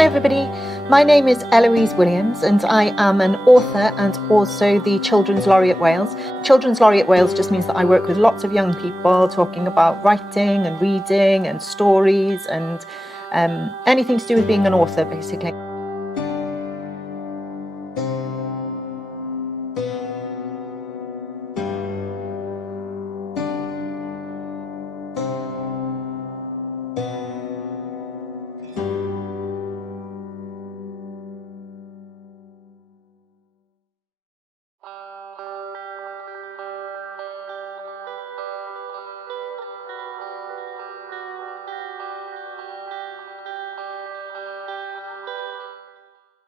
Hi everybody, my name is Eloise Williams and I am an author and also the Children's Laureate Wales. Children's Laureate Wales just means that I work with lots of young people talking about writing and reading and stories and anything to do with being an author basically.